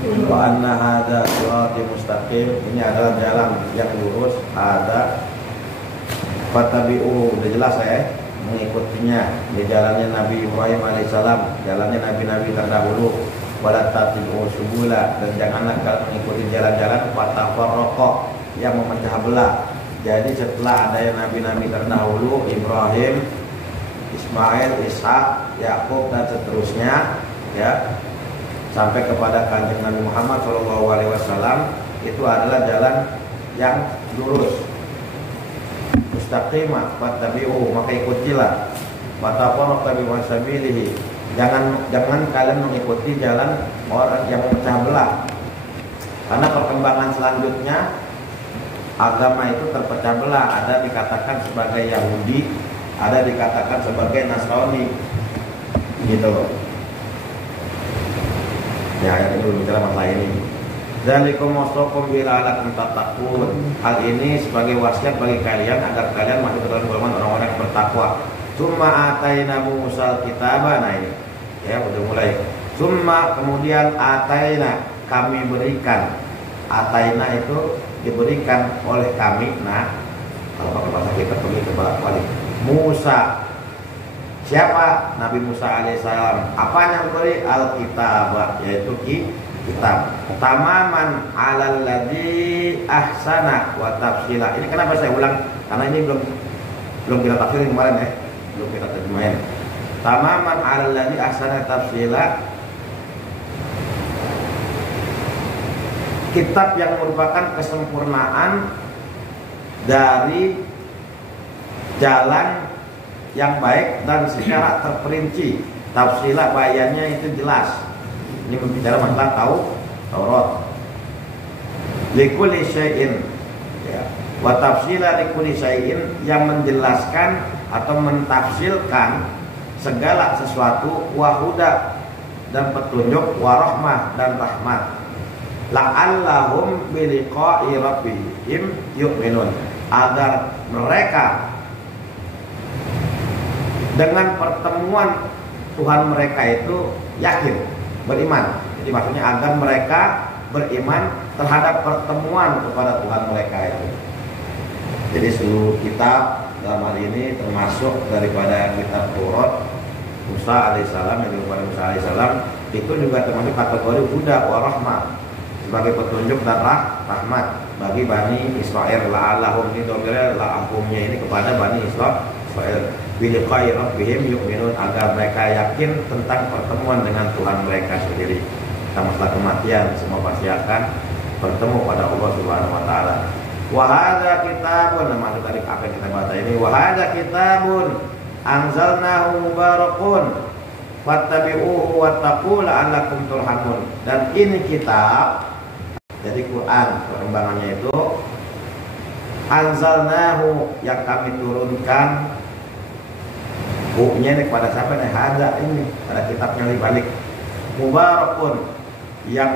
Wa anna hadza sirati mustaqim, ini adalah jalan yang lurus, ada fattabi'u, udah jelas ya, mengikutinya di jalannya Nabi Ibrahim alaihissalam, jalannya nabi-nabi terdahulu. Wala tattabi'u subula, dan janganlah kalian mengikuti jalan-jalan fatafarraqa yang memecah belah. Jadi setelah ada nabi-nabi terdahulu, Ibrahim, Ismail, Ishak, Yakub dan seterusnya, ya, sampai kepada kanjeng Nabi Muhammad SAW, itu adalah jalan yang lurus, mustaqimah, fattabi'u, maka ikutilah, fatafarraqa bihi sabilihi, jangan kalian mengikuti jalan orang yang memecah belah, karena perkembangan selanjutnya agama itu terpecah belah, ada dikatakan sebagai Yahudi, ada dikatakan sebagai Nasrani, gitu loh. Ya, yang dulu bicara masalah ini. Dzalikum wasaqum bila alakum tattaqun. Hal ini sebagai wasiat bagi kalian agar kalian masuk ke dalam golongan orang-orang yang bertakwa. Summa ataina Musa kitaba, nah ini ya udah mulai. Summa, kemudian ataina, kami berikan. Ataina itu diberikan oleh kami. Nah, kalau pakai bahasa kita pergi ke balik. Musa, siapa? Nabi Musa alaihissalam. Apa yang diberi? Alkitab, yaitu kitab. Tamaman alal ladzi ahsana wa tafsila. Ini kenapa saya ulang? Karena ini belum kita tafsirin kemarin ya. Belum kita terjemahin. Tamaman alal ladzi ahsana tafsila. Kitab yang merupakan kesempurnaan dari jalan yang baik dan secara terperinci. Tafsilah bayannya itu jelas. Ini berbicara masalah Taurat. Likulli syai'in, ya. Wa tafsila likulli syai'in, yang menjelaskan atau mentafsilkan segala sesuatu, wa huda, dan petunjuk, wa rahmah, dan rahmat. La'allahum biliqa'i rabbihim yu'minun, agar mereka dengan pertemuan Tuhan mereka itu yakin, beriman. Jadi maksudnya agar mereka beriman terhadap pertemuan kepada Tuhan mereka itu. Jadi seluruh kitab dalam hal ini termasuk daripada kitab Taurat Musa alaihissalam, yang daripada Musa alaihissalam itu juga termasuk kategori huda wa rahmah, sebagai petunjuk dan rahmat bagi Bani Israel. La'allahum, ini domirnya la'ahumnya ini kepada Bani Israel. Biliqa'i rabbihim yu'minun, agar mereka yakin tentang pertemuan dengan Tuhan mereka sendiri. Kita masalah kematian, semua pasti akan bertemu pada Allah Subhanahu wa taala. Wa hadza kitabun, maksud tadi apa yang kita baca ini, wa hadza kitabun anzalnahu mubarakun fattabi'uhu wattaqu la'allakum turhamun. Dan ini kitab, jadi Quran perkembangannya itu, anzalnahu, yang kami turunkan. Bukunya ini kepada siapa nih? Hadza, ini ada kitabnya di balik. Mubarakun, yang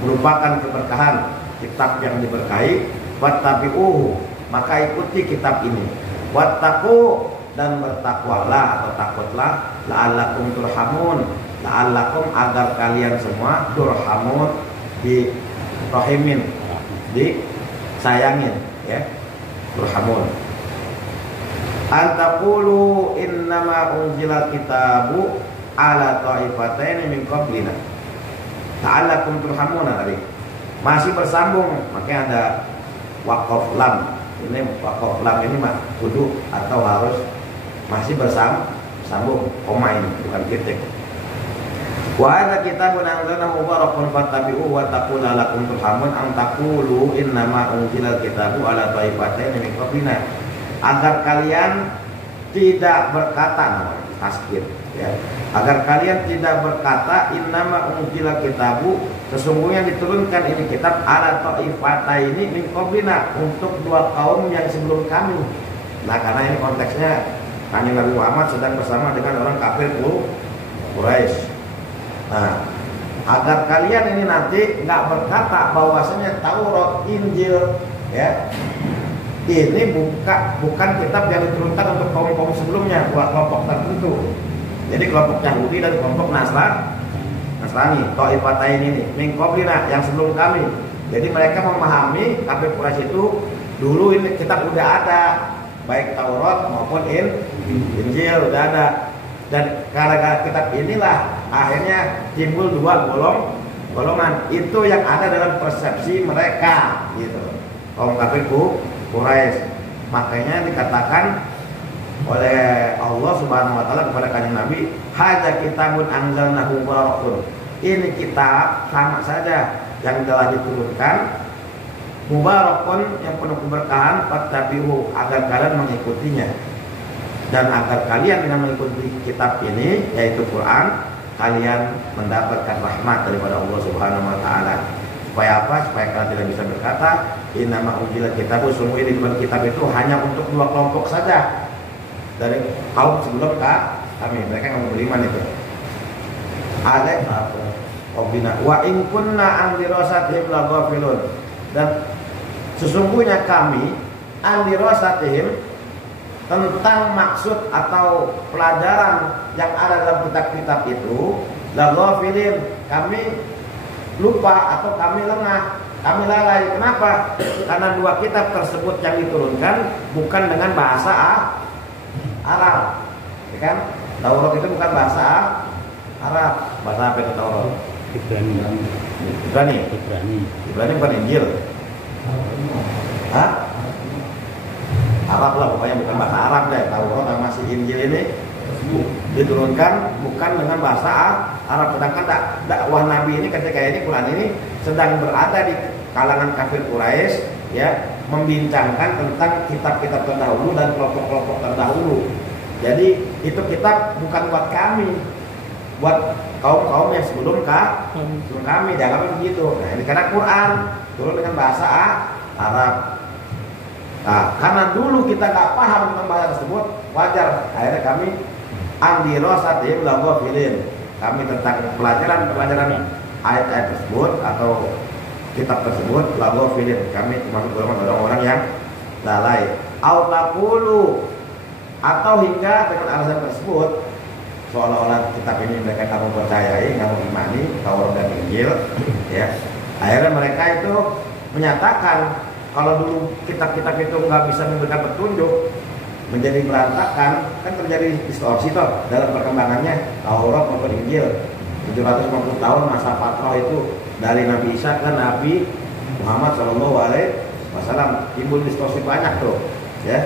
merupakan keberkahan, kitab yang diberkahi. Wattabi'uhu, maka ikuti kitab ini. Wattaqu, dan bertakwalah atau takutlah. La'allakum turhamun, la'allakum, agar kalian semua turhamun, dirohimin, disayangin, ya, turhamun. Antaqulu innama unzilal kitabu ala ta'ifataini min qablina ta'allakum turhamuna. Tadi masih bersambung, makanya ada waqaf lam. Ini waqaf lam ini mah kudu atau harus masih bersambung, koma ini bukan titik. Wa hadza kitabun anzalnahu mubarakun fattabi'uhu wattaqu la'allakum turhamun. Antaqulu innama unzilal kitabu ala ta'ifataini min qablina, agar kalian tidak berkata, namanya tasbih, ya, agar kalian tidak berkata innama unzila kitabu, sesungguhnya diturunkan ini kitab ala ta'ifataini min qablina, untuk dua kaum yang sebelum kami. Nah, karena ini konteksnya Kanjeng Nabi Muhammad sedang bersama dengan orang kafir Quraisy. Nah, agar kalian ini nanti nggak berkata bahwasanya Taurat, Injil, ya, ini bukan kitab yang diturunkan untuk kaum-kaum sebelumnya, buat kelompok tertentu. Jadi kelompok Yahudi dan kelompok Nasrani. Nasrani, Ta'ifatain ini, min qablina, yang sebelum kami. Jadi mereka memahami kafir Quraisy itu dulu ini kitab udah ada, baik Taurat maupun Injil udah ada. Dan gara-gara kitab inilah akhirnya timbul dua golongan. Itu yang ada dalam persepsi mereka gitu. Kaum kafir Quraisy. Makanya dikatakan oleh Allah Subhanahu wa taala kepada kanjeng Nabi, hadza kitabun anzalnahu mubarakun. Ini kitab sama saja yang telah diturunkan mubarakun, yang penuh keberkahan, fattabi'u, agar kalian mengikutinya. Dan agar kalian dengan mengikuti kitab ini, yaitu Quran, kalian mendapatkan rahmat daripada Allah Subhanahu wa taala. Supaya apa? Supaya kalian tidak bisa berkata innama unzila kitabu, sungguh ini kitab itu hanya untuk dua kelompok saja dari kaum sebelum kami. Mereka yang beriman itu. Ada apa? Obina wa in kunna an dirasatihim laghafilun. Dan sesungguhnya kami an dirasatihim, tentang maksud atau pelajaran yang ada dalam kitab-kitab itu, laghafilin, kami lupa atau kami lengah, kami lalai. Kenapa? Karena dua kitab tersebut yang diturunkan bukan dengan bahasa Arab, ya kan? Taurat itu bukan bahasa Arab. Bahasa apa itu Taurat? Ibrani bukan Injil. Hah? Arab lah, pokoknya bukan bahasa Arab deh. Taurat sama si Injil ini diturunkan bukan dengan bahasa Arab. Sedangkan dakwah Nabi ini ketika ini, Quran ini sedang berada di kalangan kafir Quraisy, ya, membincangkan tentang kitab-kitab terdahulu dan kelompok-kelompok terdahulu. Jadi itu kitab bukan buat kami, buat kaum-kaum yang sebelum kami, dianggapnya begitu. Nah, ini karena Quran turun dengan bahasa Arab. Nah, karena dulu kita nggak paham tentang bahasa tersebut, wajar akhirnya kami andirosatihim laghafilin. Kami tentang pelajaran ayat-ayat tersebut atau kitab tersebut laghafilin. Kami termasuk golongan orang-orang yang lalai. Au taqulu, atau hingga dengan alasan tersebut seolah-olah kitab ini mereka nggak mau percayai, nggak mau imani Taurat dan Injil, ya. Akhirnya mereka itu menyatakan kalau dulu kitab-kitab itu nggak bisa memberikan petunjuk, menjadi berantakan, kan terjadi distorsi toh dalam perkembangannya Taurat maupun Injil. 750 tahun masa fatrah itu dari Nabi Isa ke Nabi Muhammad SAW, timbul distorsi banyak tuh, ya.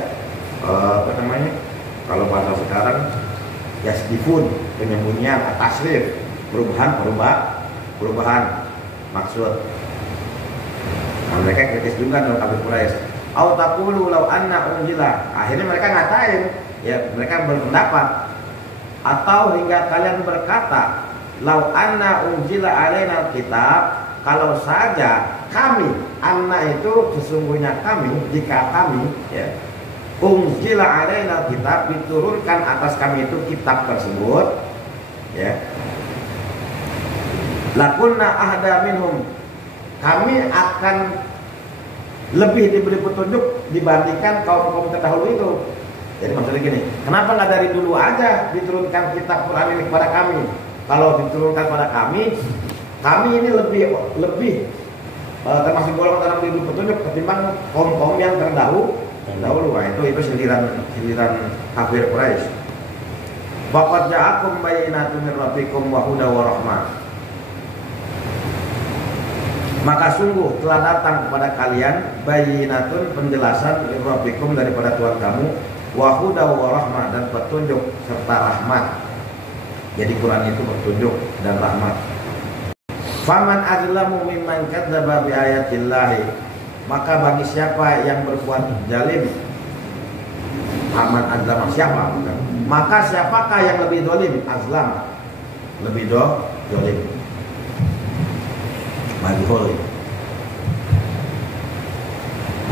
Apa namanya? Kalau bahasa sekarang yasdifun, penyembunyian, tasrif, perubahan maksud. Nah, mereka kritis juga dalam kafir Quraisy. Au taqulu law anna unzila. Akhirnya mereka ngatain, ya, mereka berpendapat, atau hingga kalian berkata, law anna unzila alaina kitab, kalau saja kami, anna itu sesungguhnya kami, jika kami, ya, unzila alaina kitab, diturunkan atas kami itu kitab tersebut, ya, lakunna ahda minhum, kami akan lebih diberi petunjuk dibandingkan kaum-kaum terdahulu itu. Jadi maksudnya gini, kenapa nggak dari dulu aja diturunkan kitab Quran ini kepada kami? Kalau diturunkan kepada kami ini lebih termasuk golongan dalam diberi petunjuk ketimbang kaum-kaum yang terdahulu. Nah, itu sindiran kafir Quraisy. Faqad ja'akum bayyinatun min rabbikum wa huda wa rahmah. Maka sungguh telah datang kepada kalian bayyinatun, penjelasan min rabbikum, daripada Tuhan kamu, wa huda wa rahmah, dan petunjuk serta rahmat. Jadi Quran itu petunjuk dan rahmat. Faman azlamu mimman kadzdzaba bi ayatillahi, maka bagi siapa yang berbuat zalim, faman azlama, siapa? Maka siapakah yang lebih zalim? Azlam, lebih zalim. Majhul.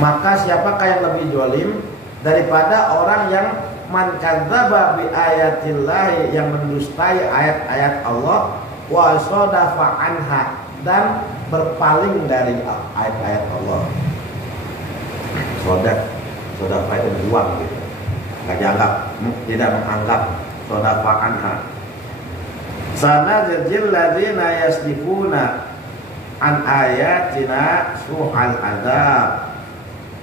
Maka siapakah yang lebih zalim daripada orang yang man kadzdzaba bi ayatillahi, yang mendustai ayat-ayat Allah, wa sadafa anha, dan berpaling dari ayat-ayat Allah. Sodafa itu berjuang gitu, nggak dianggap, tidak menganggap. Sodafa anha, Sanadzil ladzina yasdifuna an ayatina su'al adzab.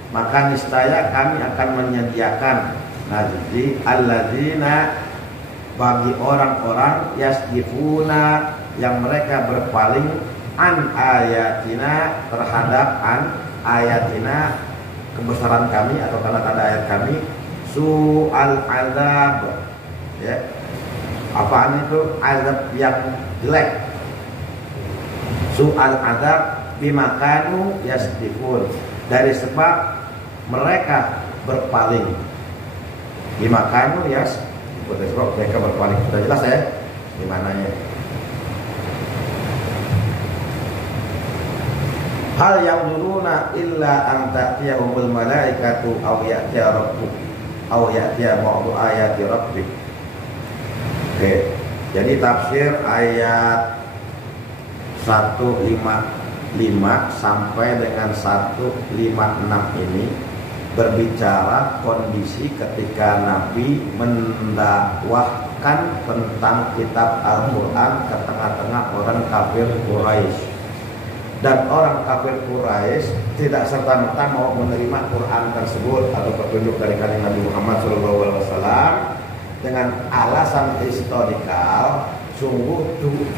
Maka niscaya kami akan menyediakan najzi alladzina bagi orang-orang yasdifuna yang mereka berpaling an ayatina terhadap an ayatina kebesaran kami atau tanda-tanda ayat kami su'al azab, ya. Apaan itu? Azab yang jelek. Su'al azab bimakanu yasdifun, dari sebab mereka berpaling. Bimakanu yasdifun, dari sebab mereka berpaling. Sudah jelas ya dimananya. Hal yang duruna illa an ta'tiyahumul malaikatu aw ya'tiya rabbuk aw ya'tiya ba'du ayati rabbik. Oke, jadi tafsir ayat 155 sampai dengan 156 ini berbicara kondisi ketika Nabi mendakwahkan tentang kitab Al-Quran ke tengah-tengah orang kafir Quraisy. Dan orang kafir Quraisy tidak serta-merta mau menerima Quran tersebut atau petunjuk dari kanjeng Nabi Muhammad SAW dengan alasan historikal. Sungguh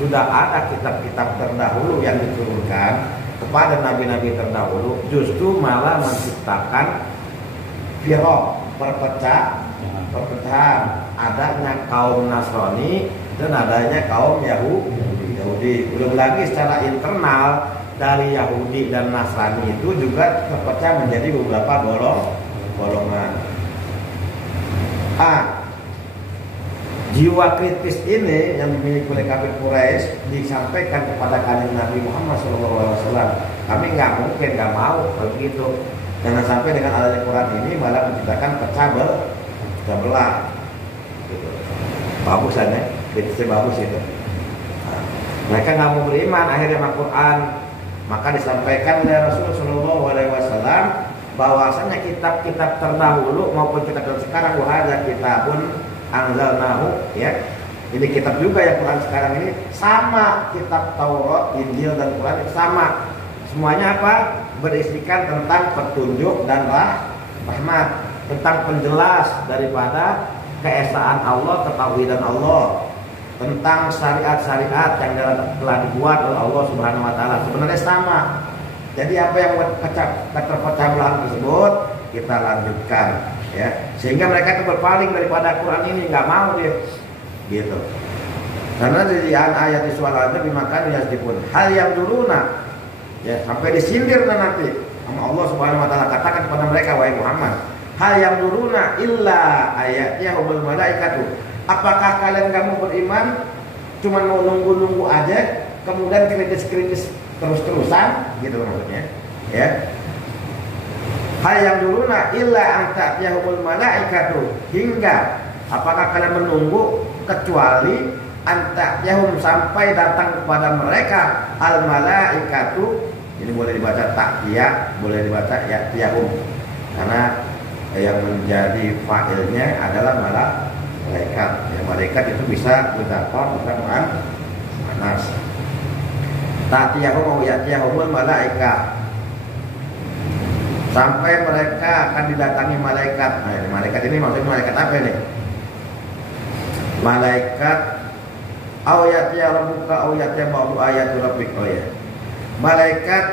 sudah ada kitab-kitab terdahulu yang diturunkan kepada nabi-nabi terdahulu, justru malah menciptakan firaq, perpecahan, adanya kaum Nasrani dan adanya kaum Yahudi. Belum lagi secara internal dari Yahudi dan Nasrani itu juga terpecah menjadi beberapa golongan. Jiwa kritis ini yang dimiliki oleh kafir Quraisy disampaikan kepada kanjeng Nabi Muhammad SAW. Kami nggak mungkin, nggak mau begitu. Jangan sampai dengan adanya Quran ini malah menciptakan pecah belah. Gitu. Bagus aja, kritisnya bagus itu. Mereka nggak mau beriman akhirnya sama Quran. Maka disampaikan oleh Rasulullah SAW bahwasanya kitab-kitab terdahulu maupun kitab sekarang wahada kitabun anzalnahu, ya. Ini kitab juga ya, Quran sekarang ini sama kitab Taurat, Injil dan Quran sama. Semuanya apa? Berisikan tentang petunjuk dan rahmat, tentang penjelas daripada keesaan Allah, ketauhidan Allah, tentang syariat-syariat yang telah dibuat oleh Allah Subhanahu wa taala. Sebenarnya sama. Jadi apa yang terpecah belah tersebut kita lanjutkan, ya, sehingga mereka itu berpaling daripada Quran ini, nggak mau dia, gitu. Karena di ayat di soal ada dimakan yasdifun hal yang duruna, ya, sampai disindir nanti sama Allah Subhanahu wa taala, katakan kepada mereka wahai Muhammad, hal yang duruna illa ayatnya humul malaikatu, apakah kalian kamu beriman cuma mau nunggu-nunggu aja kemudian kritis-kritis terus-terusan, gitu maksudnya, ya. Hal yang duruna illa anta'tiyahumul malaikatu, hingga apakah kalian menunggu kecuali anta'tiyahum sampai datang kepada mereka al malaikatu. Ini boleh dibaca ta'tiyah, boleh dibaca ya'tiyahum, karena yang menjadi fa'ilnya adalah malaikat. Ya, malaikat itu bisa mudzakkar, bisa muannas. Ta'tiyahum wa ya'tiyahumul malaikat, sampai mereka akan didatangi malaikat. Nah, malaikat ini maksudnya malaikat apa nih? Malaikat ayatnya rabbuka ayatnya ba'du ayati rabbik. Oh ya. Malaikat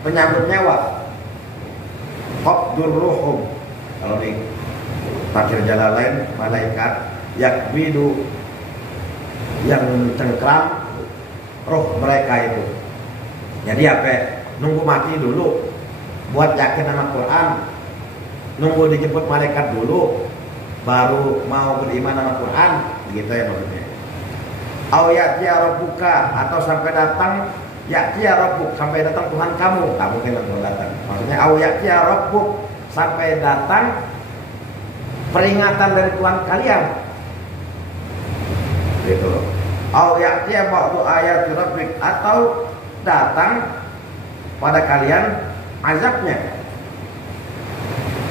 penyambut nyawa. Qabdur ruhum. Kalau di tafsir Jalalain, malaikat yakbidu, yang cengkram roh mereka itu. Jadi apa? Nunggu mati dulu buat yakin sama Quran, nunggu dijemput malaikat dulu baru mau beriman sama Quran, begitu ya maksudnya. Au ya'tiya rabbuka, atau sampai datang ya'tiya rabbuk, sampai datang Tuhan kamu. Tak mungkin langsung datang. Maksudnya au ya'tiya rabbuk, sampai datang peringatan dari Tuhan kalian. Gitu loh. Au ya'tiya ba'du ayati rabbik, atau datang pada kalian azabnya.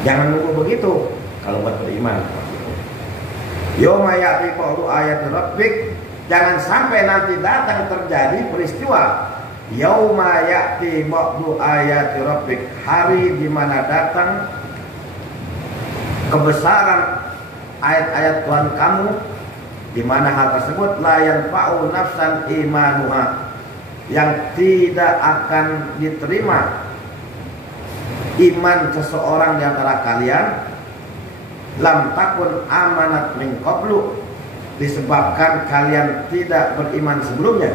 Jangan nunggu begitu kalau buat beriman. Yauma ya'ti ba'du ayati rabbik, Jangan sampai nanti datang terjadi peristiwa yauma ya'ti ba'du ayati rabbik, hari di mana datang kebesaran ayat-ayat Tuhan kamu, di mana hal tersebut la yanfa'u nafsan imanuha, yang tidak akan diterima iman seseorang di antara kalian, lam takun amanat min qablu, disebabkan kalian tidak beriman sebelumnya.